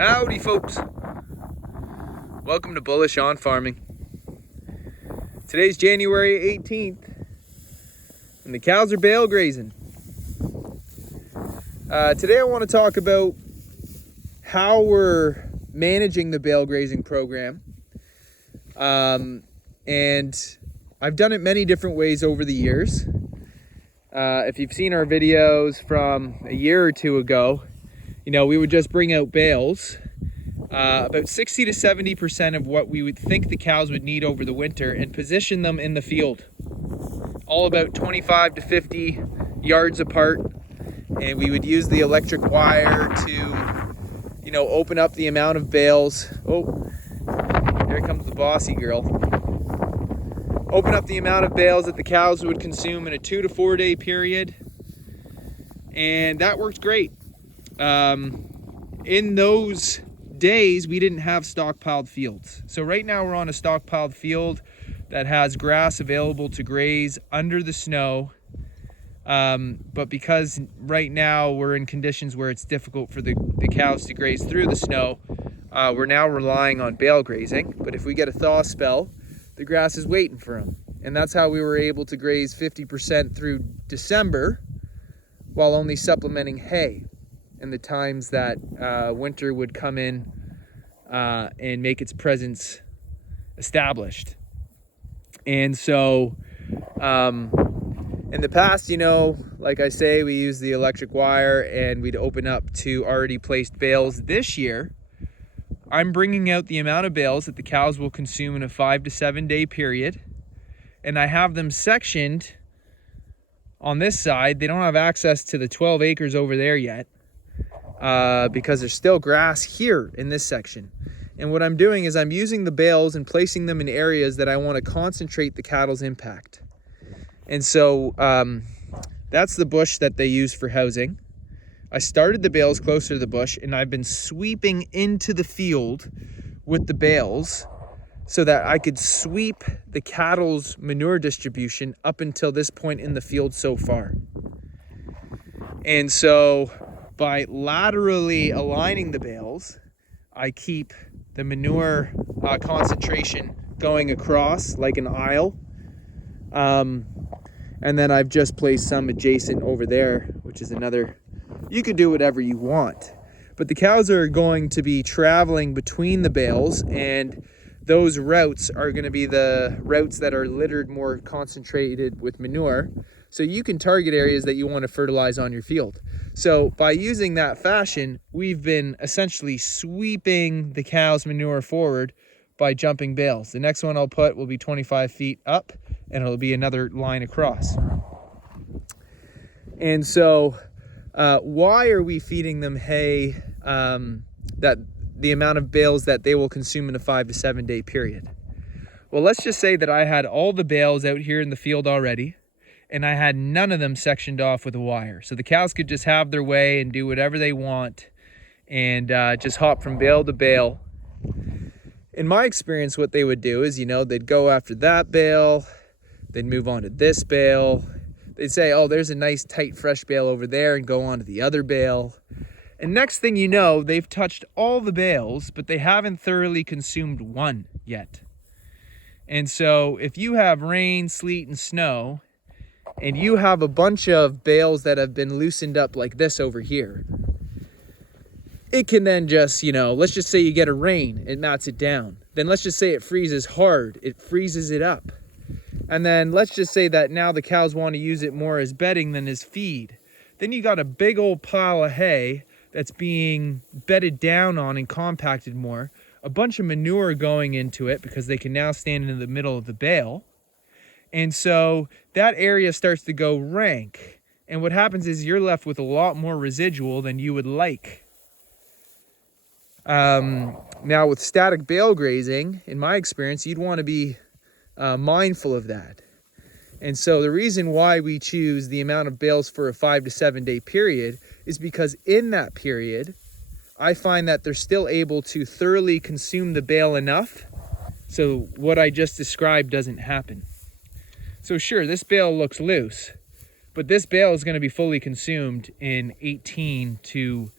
Howdy folks, welcome to Bullish on Farming. Today's January 18th and the cows are bale grazing. Today I want to talk about how we're managing the bale grazing program. And I've done it many different ways over the years. If you've seen our videos from a year or two ago, you know, we would just bring out bales, about 60 to 70% of what we would think the cows would need over the winter, and position them in the field, all about 25 to 50 yards apart. And we would use the electric wire to, you know, open up the amount of bales. Oh, here comes the bossy girl. Open up the amount of bales that the cows would consume in a 2 to 4 day period. And that worked great. In those days, we didn't have stockpiled fields. So right now we're on a stockpiled field that has grass available to graze under the snow. But because right now we're in conditions where it's difficult for the cows to graze through the snow, we're now relying on bale grazing. But if we get a thaw spell, the grass is waiting for them. And that's how we were able to graze 50% through December while only supplementing hay in the times that winter would come in and make its presence established. And so in the past, you know, like I say, we used the electric wire and we'd open up to already placed bales. This year, I'm bringing out the amount of bales that the cows will consume in a 5 to 7 day period. And I have them sectioned on this side. They don't have access to the 12 acres over there yet because there's still grass here in this section. And what I'm doing is I'm using the bales and placing them in areas that I want to concentrate the cattle's impact. And so that's the bush that they use for housing. I started the bales closer to the bush, and I've been sweeping into the field with the bales so that I could sweep the cattle's manure distribution up until this point in the field so far. And so by laterally aligning the bales, I keep the manure concentration going across like an aisle. And then I've just placed some adjacent over there, which is another. You could do whatever you want, but the cows are going to be traveling between the bales, and those routes are going to be the routes that are littered more concentrated with manure. So you can target areas that you want to fertilize on your field. So by using that fashion, we've been essentially sweeping the cow's manure forward by jumping bales. The next one I'll put will be 25 feet up, and it'll be another line across. And so why are we feeding them hay, that the amount of bales that they will consume in a 5 to 7 day period? Well, let's just say that I had all the bales out here in the field already, and I had none of them sectioned off with a wire. So the cows could just have their way and do whatever they want and just hop from bale to bale. In my experience, what they would do is, you know, they'd go after that bale, they'd move on to this bale. They'd say, oh, there's a nice tight fresh bale over there, and go on to the other bale. And next thing you know, they've touched all the bales, but they haven't thoroughly consumed one yet. And so if you have rain, sleet, and snow, and you have a bunch of bales that have been loosened up like this over here, it can then just, you know, let's just say you get a rain, it mats it down. Then let's just say it freezes hard, it freezes it up. And then let's just say that now the cows want to use it more as bedding than as feed. Then you got a big old pile of hay that's being bedded down on and compacted more. A bunch of manure going into it because they can now stand in the middle of the bale. And so that area starts to go rank. And what happens is you're left with a lot more residual than you would like. Now with static bale grazing, in my experience, you'd want to be mindful of that. And so the reason why we choose the amount of bales for a 5 to 7 day period is because in that period, I find that they're still able to thoroughly consume the bale enough so what I just described doesn't happen. So sure, this bale looks loose, but this bale is going to be fully consumed in 18 to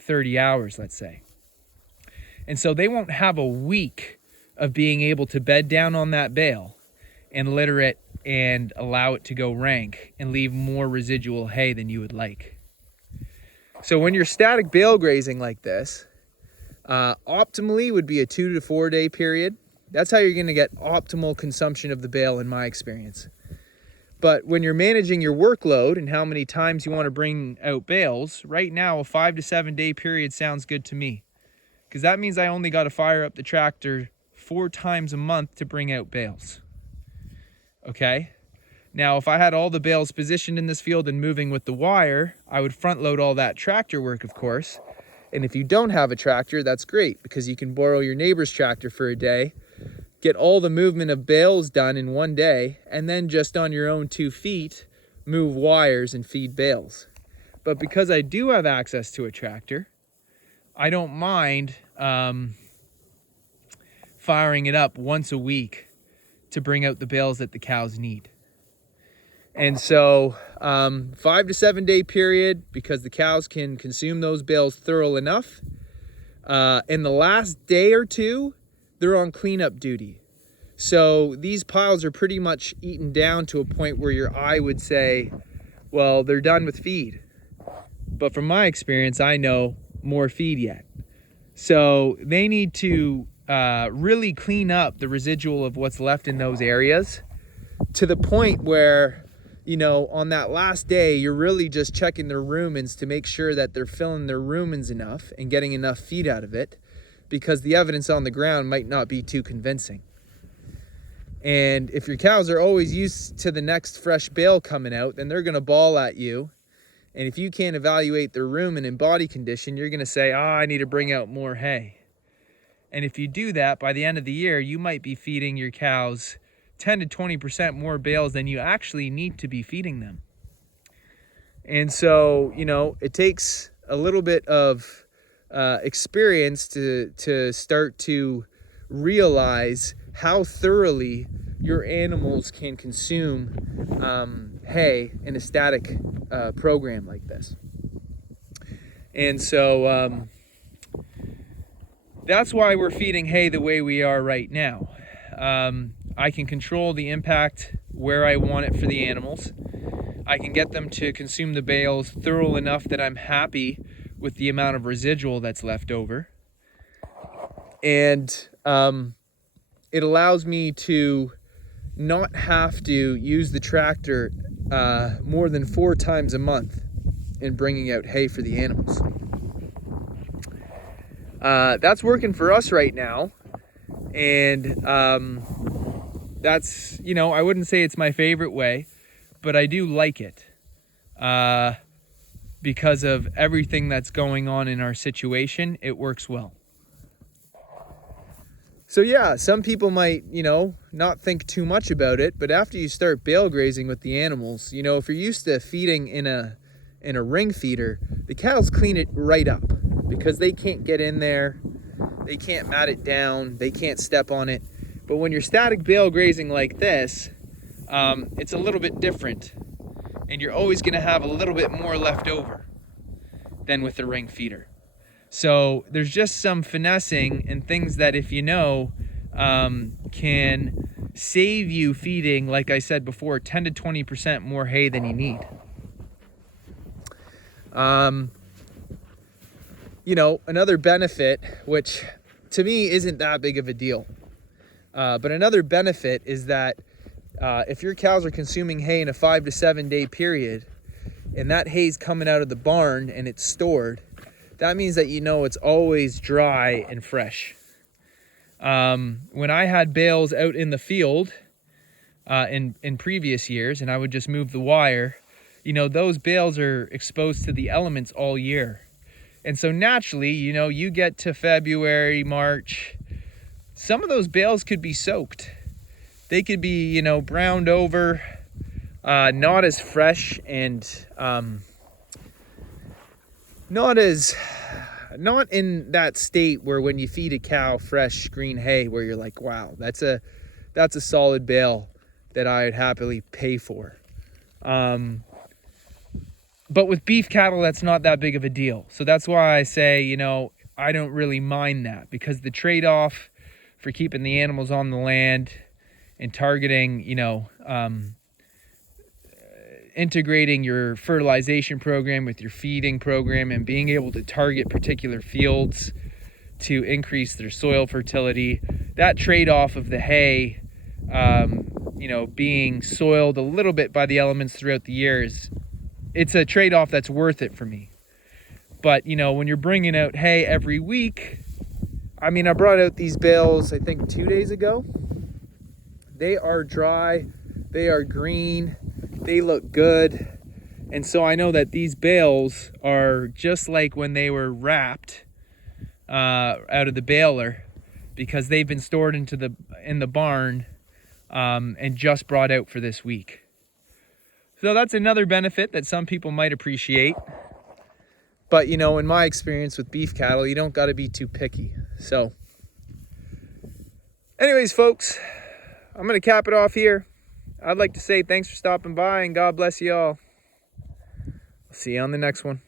30 hours, let's say. And so they won't have a week of being able to bed down on that bale and litter it and allow it to go rank and leave more residual hay than you would like. So when you're static bale grazing like this, optimally would be a 2 to 4 day period. That's how you're going to get optimal consumption of the bale in my experience. But when you're managing your workload and how many times you want to bring out bales, right now a 5 to 7 day period sounds good to me. Because that means I only got to fire up the tractor 4 times a month to bring out bales. Okay? Now, if I had all the bales positioned in this field and moving with the wire, I would front load all that tractor work, of course. And if you don't have a tractor, that's great, because you can borrow your neighbor's tractor for a day, get all the movement of bales done in one day, and then just on your own 2 feet, move wires and feed bales. But because I do have access to a tractor, I don't mind firing it up once a week to bring out the bales that the cows need. And so 5 to 7 day period, because the cows can consume those bales thorough enough. In the last day or two, they're on cleanup duty. So these piles are pretty much eaten down to a point where your eye would say, well, they're done with feed. But from my experience, I know more feed yet. So they need to really clean up the residual of what's left in those areas to the point where, you know, on that last day, you're really just checking their rumens to make sure that they're filling their rumens enough and getting enough feed out of it, because the evidence on the ground might not be too convincing. And if your cows are always used to the next fresh bale coming out, then they're going to bawl at you. And if you can't evaluate their rumen and body condition, you're going to say, I need to bring out more hay. And if you do that, by the end of the year, you might be feeding your cows 10 to 20% more bales than you actually need to be feeding them. And so, you know, it takes a little bit of experience to start to realize how thoroughly your animals can consume hay in a static program like this. And so that's why we're feeding hay the way we are right now. I can control the impact where I want it for the animals. I can get them to consume the bales thorough enough that I'm happy with the amount of residual that's left over. And it allows me to not have to use the tractor more than 4 times a month in bringing out hay for the animals. That's working for us right now. And that's, you know, I wouldn't say it's my favorite way, but I do like it because of everything that's going on in our situation. It works well. So yeah, some people might, you know, not think too much about it, but after you start bale grazing with the animals, you know, if you're used to feeding in a ring feeder, the cows clean it right up because they can't get in there, they can't mat it down, they can't step on it. But when you're static bale grazing like this, it's a little bit different, and you're always going to have a little bit more left over than with the ring feeder. So there's just some finessing and things that, if you know, can save you feeding, like I said before, 10 to 20% more hay than you need. You know, another benefit, which to me isn't that big of a deal, but another benefit is that if your cows are consuming hay in a 5 to 7 day period, and that hay's coming out of the barn and it's stored, that means that you know it's always dry and fresh. When I had bales out in the field in previous years, and I would just move the wire, you know, those bales are exposed to the elements all year. And so naturally, you know, you get to February, March, some of those bales could be soaked. They could be, you know, browned over, not as fresh, and not in that state where when you feed a cow fresh green hay where you're like, wow, that's a solid bale that I'd happily pay for. But with beef cattle, that's not that big of a deal. So that's why I say, you know, I don't really mind that, because the trade-off for keeping the animals on the land and targeting, you know, integrating your fertilization program with your feeding program and being able to target particular fields to increase their soil fertility, that trade-off of the hay, you know, being soiled a little bit by the elements throughout the years, it's a trade-off that's worth it for me. But, you know, when you're bringing out hay every week, I mean, I brought out these bales, I think 2 days ago. They are dry, they are green, they look good. And so I know that these bales are just like when they were wrapped out of the baler, because they've been stored in the barn and just brought out for this week. So that's another benefit that some people might appreciate. But, you know, in my experience with beef cattle, you don't got to be too picky. So anyways, folks, I'm going to cap it off here. I'd like to say thanks for stopping by, and God bless you all. I'll see you on the next one.